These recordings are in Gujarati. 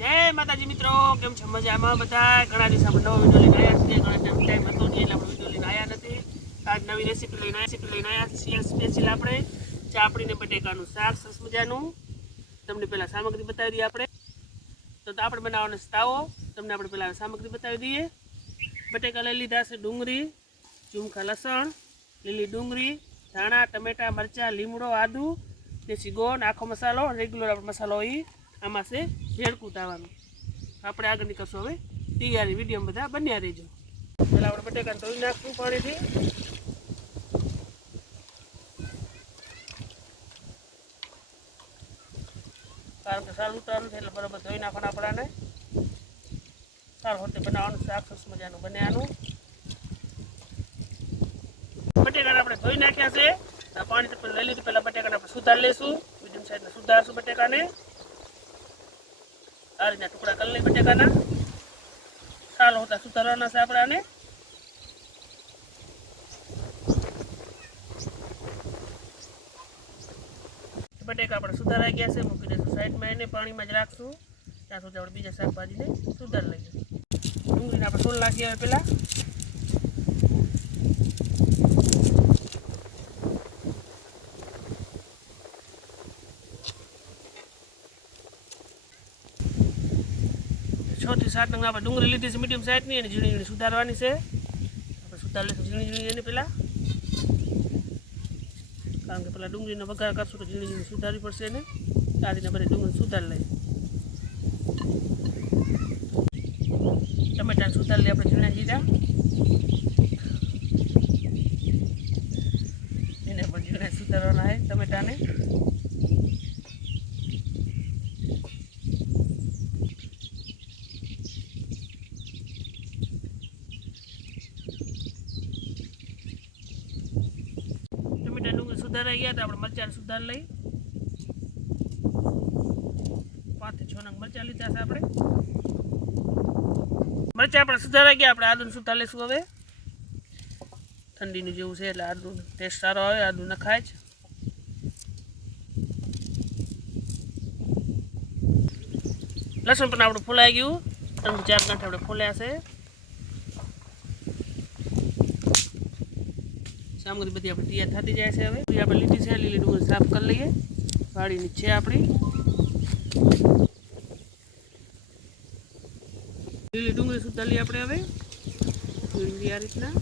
જય માતાજી મિત્રો, કેમ છે? મજામાં બધા ઘણા દિવસ આપણે નવો વીડિયો લઈને આવ્યા છીએ. ઘણા ટાઈમ હતો નહીં, એટલે આપણે વીડિયો લઈને આવ્યા નથી. આજ નવી રેસીપી લઈને રેસીપી લઈને આવ્યા છીએ સ્પેશિયલ આપણે. ચાપડીને બટેકાનું શાક, સરસ મજાનું. તમને પહેલાં સામગ્રી બતાવી દઈએ આપણે. તો તો આપણે બનાવવાનો સ્તાવો તમને આપણે પહેલાં સામગ્રી બતાવી દઈએ. બટેકા લઈ લીધા છે ડુંગળી, ઝુમખા લસણ, લીલી ડુંગળી, ધાણા, ટમેટા, મરચાં, લીમડો, આદુ, દેશી ગોળ આખો મસાલો રેગ્યુલર આપણો મસાલો એ આમાં છે. ભેળકું તાવાનું. આપણે આગળ નીકળશું હવે તૈયારી. વીડિયો બધા બન્યા રહેજો. પહેલાં આપણે બટેકાને ધોઈ નાખશું પાણીથી. કારણ કે સારું ઉતારવાનું છે, એટલે બરાબર ધોઈ નાખવાના આપણાને સારું હોતે બનાવવાનું શાક સરસ મજાનું બન્યાનું. બટેકાને આપણે ધોઈ નાખ્યા છે. પાણી તો લઈ લીધું, પહેલાં બટેકાને આપણે સુધારી લઈશું. મીડિયમ સાઈઝને સુધારશું બટેકાને. આ રીતના ટુકડા કરી લઈ બટેકાના. સાલ હોતા સુધારવાના છે આપણાને. બટેકા આપણે સુધારાઈ ગયા છે મૂકી દઈશું સાઈડમાં એને પાણીમાં જ રાખશું. ત્યાં સુધી આપણે બીજા શાકભાજીને સુધારી લઈએ. ડુંગળીને આપણે સોલ નાખીએ પહેલાં. સાત નંગ આપણે ડુંગળી લીધી છે મીડિયમ સાઈઝની અને ઝીણી ઝીણી સુધારવાની છે. આપણે સુધાર લઈશું ઝીણી ઝીણી એની પહેલાં. કારણ કે પહેલાં ડુંગળીનો વઘાર કરશું તો ઝીણી ઝીણી સુધારવી પડશે એને. આ રીતના બધી ડુંગળી સુધારી લઈએ ટમેટાને સુધારી લઈએ આપણે ઝીણા જીરા એને પણ ઝીણા સુધારવાના છે ટમેટાને ટમેટા ડુંગળી સુધારાઈ ગયા તો આપણે મરચાં સુધાર લઈ પાંચથી છ નંગ મરચાં લીધા છે આપણે. મરચાં આપણે સુધારાઈ ગયા. આપણે આદુને સુધાર લઈશું હવે. ઠંડીનું જેવું છે એટલે આદુ ટેસ્ટ સારો આવે, આદુ નખાય જ. લસણ પણ આપણું ફૂલાઈ ગયું. ત્રણ ચાર ગાંઠ આપણે ફૂલ્યા છે. સામગ્રી બધી આપણે તૈયાર થતી જાય છે હવે. આપણે લીધી છે, લીલી ડુંગળી સાફ કરી લઈએ. વાડીની છે આપણી. લીલી ડુંગળી સુધાર લઈએ આપણે હવે. ડુંગળી આ રીતના.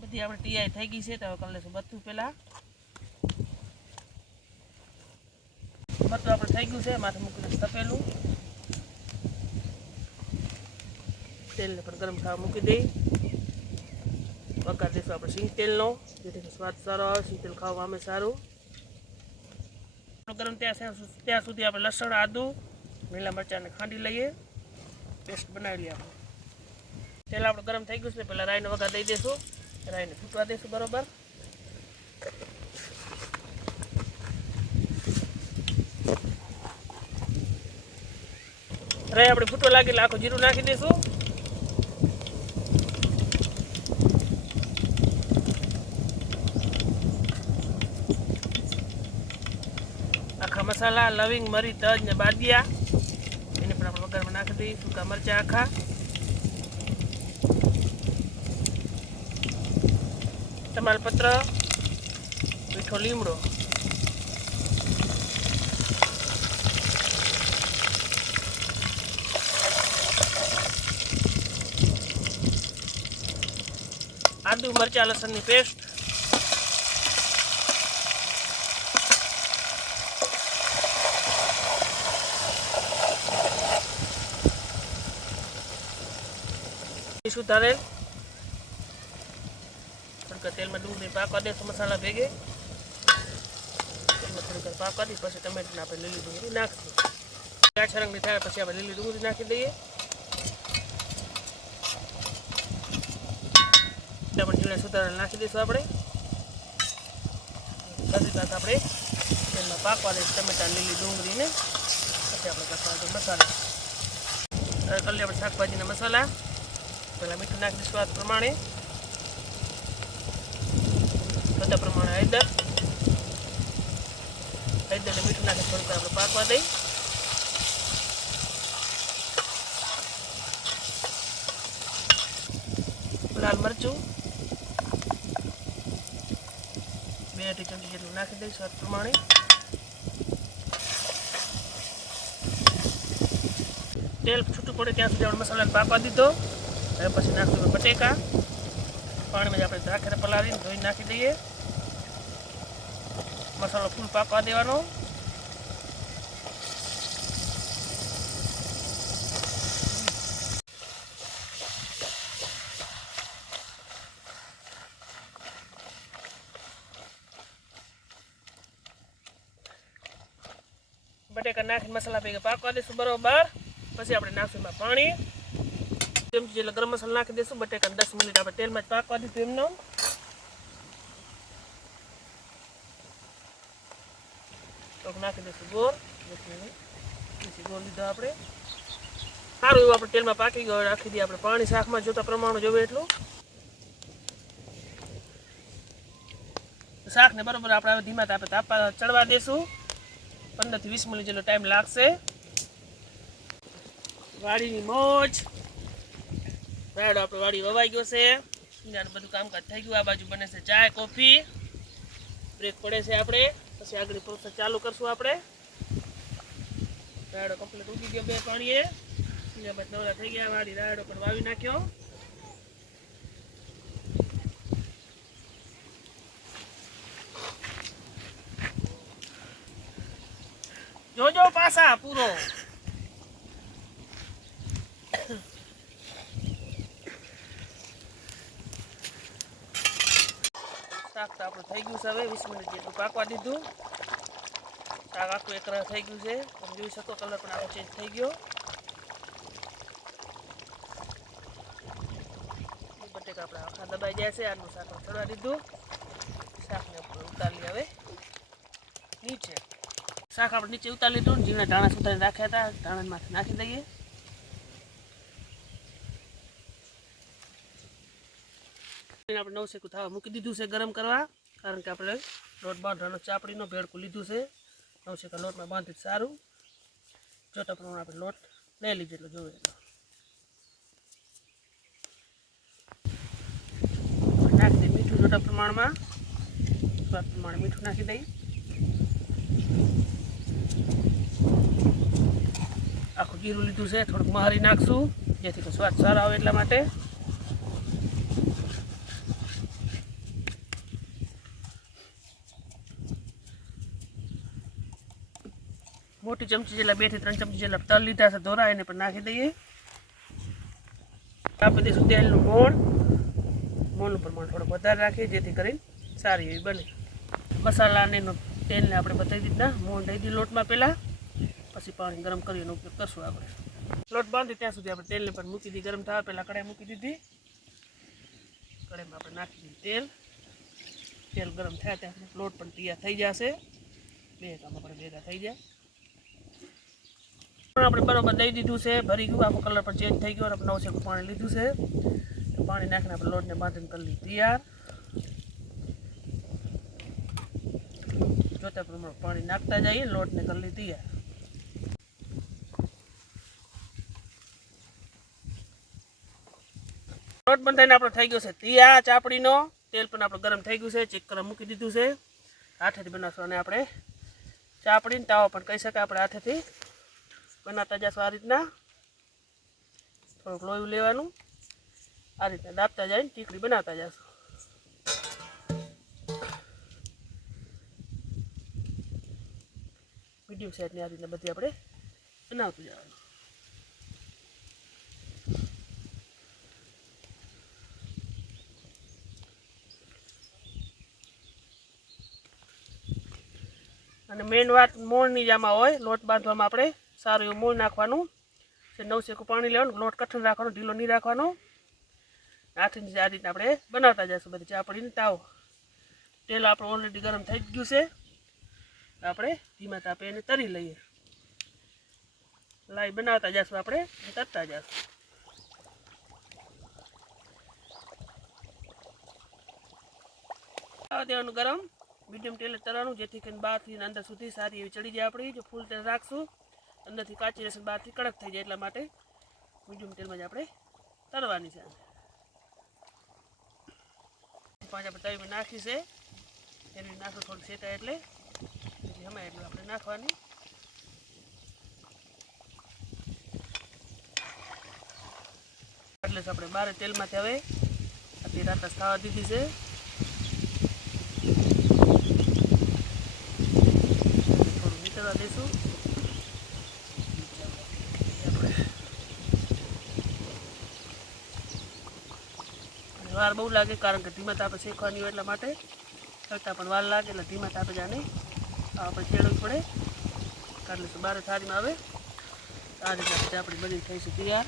બધી આપણે તૈયાર થઈ ગઈ છે. તો હવે કરી લઈશું બધું પહેલાં બધું આપણે થઈ ગયું છે માથે મૂકીને તપેલું તેલને પણ ગરમ થવા મૂકી દઈ વઘાર દઈશું આપણે સિંગ તેલનો જેથી સ્વાદ સારો આવે સિંગ તેલ ખાવામાં સારું ગરમ ત્યાં ત્યાં સુધી આપણે લસણ આદુ લીલા મરચાંને ખાંડી લઈએ પેસ્ટ બનાવી લઈએ આપણે તેલ આપણે ગરમ થઈ ગયું છે પહેલાં રાઈને વઘાર દઈ દઈશું રાઈને ફૂટવા દઈશું બરોબર રાઈ આપણે ફૂટો લાગે આખું જીરું નાખી દઈશું. આખા મસાલા, લવિંગ, મરી, તજ ને બાદિયા. એને પણ આપણે વઘારમાં નાખી દઈએ સૂકા મરચાં આખા. તમાલપત્ર મીઠો લીમડો. આદુ મરચા, લસણની પેસ્ટ સુધારેલ થોડીક તેલમાં ડુંગળી પાકવા દેશું મસાલા ભેગે. તેલમાં થોડીક પાકવા દી પછી ટમેટાને આપણે લીલી ડુંગળી નાખશું આછા રંગની થાય, પછી આપણે લીલી ડુંગળી નાખી દઈએ. પણ ઝીણા નાખી દઈશું આપણે. બધી વાત આપણે તેલમાં પાકવા દઈશું ટમેટા, લીલી ડુંગળીને પછી આપણે કરતા મસાલા. કરી આપણે શાકભાજીના મસાલા. પહેલાં મીઠું નાખી દઈશું સ્વાદ પ્રમાણે. બધા પ્રમાણે હળદર. હળદર મીઠું નાખી થોડીક આપણે પાકવા દઈ. લાલ મરચું બે અઢી ચમચી જેટલું નાખી દઈશ સ્વાદ પ્રમાણે. તેલ છૂટું પડે ત્યાં સુધી આપણે મસાલાને પાકવા દીધો. હવે પછી નાખી નાખશું બટેકા. પાણીમાં આપણે રાખીને પલાળીને ધોઈ નાખી દઈએ. મસાલો ફૂલ પાકવા દેવાનો. બટેકા નાખીને મસાલા ભેગા પાકવા દઈશું બરોબર. પછી આપણે નાખશું એમાં પાણી. ચમચી જેટલા ગરમ મસાલો નાખી દઈશું બટેકા દસ મિનિટ આપણે તેલમાં જ પાકવા દીધું એમનો. તો નાખી દઈશું ગોળ. પછી ગોળ લીધો આપણે. સારું એવું આપણે તેલમાં પાકી ગયો. રાખી દઈએ આપણે પાણી શાકમાં, જોતા પ્રમાણ જોવે એટલું. શાકને બરોબર આપણે હવે ધીમા તાપે તાપવા ચડવા દઈશું પંદરથી વીસ મિનિટ જેટલો ટાઈમ લાગશે. વાડીની મોજ. રાડો આપણે વાડી વવાઈ ગયો છે. બધું કામકાજ થઈ ગયું. આ બાજુ બને છે ચા કોફી. બ્રેક પડે છે આપણે. પછી આગળ પ્રોસેસ ચાલુ કરશું આપણે. રાડો કમ્પ્લીટ ઉગી ગયો બે પાણીએ. નવરા થઈ ગયા. વાડી રાડો પણ વાવી નાખ્યો. જોજો પાસા પૂરો. શાક તો આપણું થઈ ગયું છે હવે, વીસ મિનિટ જેટલું પાકવા દીધું. શાક આખું એક થઈ ગયું છે. તમે જોઈ શકો, કલર પણ આખો ચેન્જ થઈ ગયો. બટેકા આપણે આખા દબાઈ જાય છે. આનું શાક ચડવા દીધું. શાકને આપણે ઉતારી હવે. નીચે. શાક આપણે નીચે ઉતારી લીધું ને જીવના ધાણા સુધારી રાખ્યા હતા. ધાણામાંથી નાખી દઈએ. આપણે નવ શેકું થવા મૂકી દીધું છે ગરમ કરવા. કારણ કે આપણે લોટ બાંધવાનો ચાપડીનો ભેળકું લીધું છે. નવ શેકા લોટમાં બાંધી સારું. જોતા પ્રમાણે આપણે લોટ લઈ લીધો એટલો જોઈએ નાખી દઈએ મીઠું જોતા પ્રમાણમાં. સ્વાદ પ્રમાણે મીઠું નાખી દઈએ. આખું જીરું લીધું છે, થોડુંક મહારી નાખશું, જેથી સ્વાદ સારો આવે એટલા માટે. મોટી ચમચી જેટલા, બેથી ત્રણ ચમચી જેટલા તલ લીધા છે, ધોરા એને પણ નાખી દઈએ. આપી દઈશું તેલનું મોણ? મોણનું પ્રમાણ થોડુંક વધારે રાખીએ, જેથી કરીને સારી એવી બને. મસાલાને તેલને આપણે બતાવી દીધા મોણ દઈ દીધી લોટમાં પહેલાં પછી પાણી ગરમ કરીને ઉપયોગ કરશું આપણે. લોટ બાંધી ત્યાં સુધી આપણે તેલને પણ મૂકી દીધી ગરમ થવા પહેલાં કઢાઈ મૂકી દીધી. કઢાઈમાં આપણે નાખી દીધું તેલ. તેલ ગરમ થયા ત્યાં લોટ પણ તૈયાર થઈ જશે. બે કામ આપણે ભેગા થઈ જાય. પણ આપણે બરોબર દઈ દીધું છે, ભરી ગયું, આખો કલર પણ ચેન્જ થઈ ગયો આપણે નવ છે પાણી લીધું છે. પાણી નાખીને આપણે લોટને બાંધીને કરી લીધું, તૈયાર. જોતા પ્રમાણે પાણી નાખતા જઈએ લોટને કરી લીધી લોટ થઈને આપણો થઈ ગયો છે તિયા ચાપડીનો. તેલ પણ આપણું ગરમ થઈ ગયું છે, ચેક કરવા મૂકી દીધું છે. હાથેથી બનાવશું અને આપણે ચાપડીને તાવો પણ કહી શકાય, આપણે હાથેથી બનાવતા જશું આ રીતના. થોડુંક લોહી લેવાનું, આ રીતના દાબતા જઈને ટીકડી બનાવતા જશું. મીડિયમ સાઈઝની આ રીતના બધી આપણે બનાવતું જવાનું. અને મેઇન વાત મૂળની જ આમાં હોય, લોટ બાંધવામાં આપણે સારું એવું મૂળ નાખવાનું. છે નવ શેકું પાણી લેવાનું, લોટ કઠણ રાખવાનો, ઢીલો નહીં રાખવાનો. આથી આ રીતના આપણે બનાવતા જઈશું બધી ચાપડીને તાવ. તેલ આપણું ઓલરેડી ગરમ થઈ ગયું છે. આપણે ધીમા તાપે એને તરી લઈએ. લાઈ બનાવતા જશું આપણે તરતા જશું. દેવાનું ગરમ મીડિયમ તેલ તરવાનું જેથી કરીને બહારથી અંદર સુધી સારી એવી ચડી જાય આપણી, જો ફૂલ તેલ રાખશું, અંદરથી કાચી રહેશે બહારથી કડક થઈ જાય એટલા માટે મીડિયમ તેલમાં જ આપણે તરવાની છે. પાંચ આપણે તળીમાં નાખી છે. એની નાખું થોડું સેટાય એટલે હમાય એટલું આપણે નાખવાની. એટલે આપણે બારે તેલમાંથી હવે આટલી રાત ખાવા દીધી છે. થોડું નીકળવા દઈશું વાર બહુ લાગે કારણ કે ધીમા તાપે શેકવાની હોય એટલા માટે. કરતાં પણ વાર લાગે એટલે ધીમા તાપે આ આપણે ખેડવું પડે. કાઢલે તો બારે થાળીમાં આવે. આ રીતના પછી આપણી બધી થઈશું તૈયાર.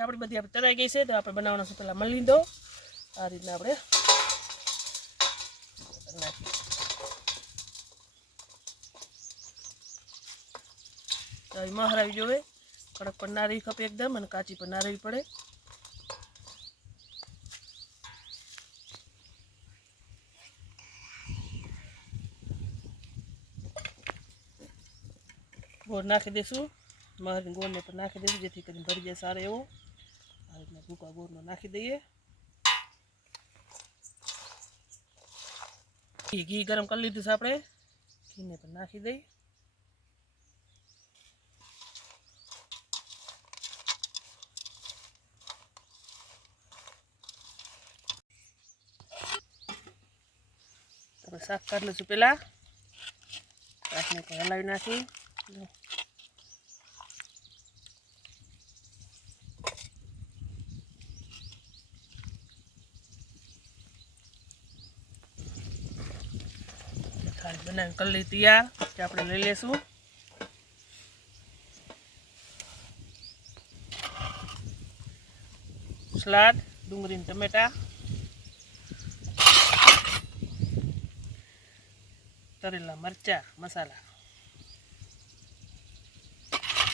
આપણી બધી આપણે તરાઈ ગઈ છે, તો આપણે બનાવવાનું છે પહેલાં મળી દો આ રીતના આપણે નાખી મહરાવી જોવે. કડક પણ ના રહી ખપે એકદમ અને કાચી પણ ના રહી પડે. ગોળ નાખી દઈશું મહરની ગોળને પણ નાખી દઈશું જેથી કરીને ભરી જાય સારો એવો. આ રીતના ભૂકા ગોળનો નાખી દઈએ. ઘી ઘી ગરમ કરી લીધું છે આપણે. ઘીને પણ નાખી દઈએ. આપણે શાક કાઢી લઈશું પહેલાં. શાકને હલાવી નાખી. થાળી બનાવી કરી લઈ તૈયાર જે આપણે લઈ લેશું સલાડ ડુંગળી ને ટમેટા તરેલા મરચા મસાલા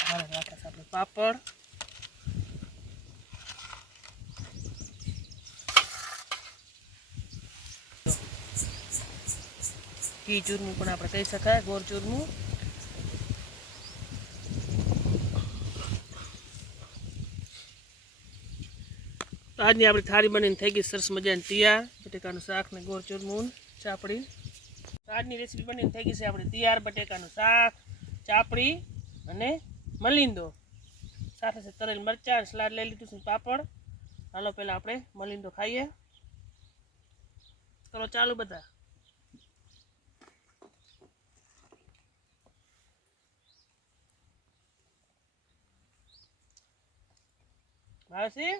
હારે રાખે છે આપણે પાપડ ઘી ચૂરમું પણ આપણે કહી શકાય ગોળ ચૂરમું આજની આપણી થાળી બનીને થઈ ગઈ સરસ મજાની તૈયાર. બટેકાનું શાક ને ગોળ ચૂરમું ચાપડી આજની રેસીપી બનીને થઈ ગઈ છે આપણી તૈયાર બટેકાનું શાક, ચાપડી અને મલિંદો. સાથે છે તરેલ મરચાં સલાડ લઈ લીધું છે પાપડ. હાલો, પહેલાં આપણે મલિંદો ખાઈએ. કરો ચાલુ બધા. ભાવસી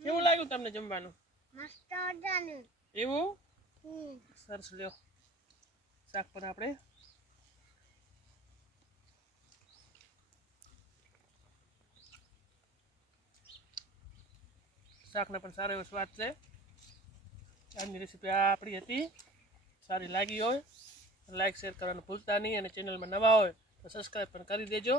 કેવું લાગ્યું તમને જમવાનું? મસ્ત હતું એવું? સરસ લ્યો. શાક પણ આપણે. શાકને પણ સારો એવો સ્વાદ છે. આજની રેસીપી આ આપણી હતી. સારી લાગી હોય લાઈક શેર કરવાનું ભૂલતા નહીં અને ચેનલમાં નવા હોય તો સબસ્ક્રાઈબ પણ કરી દેજો.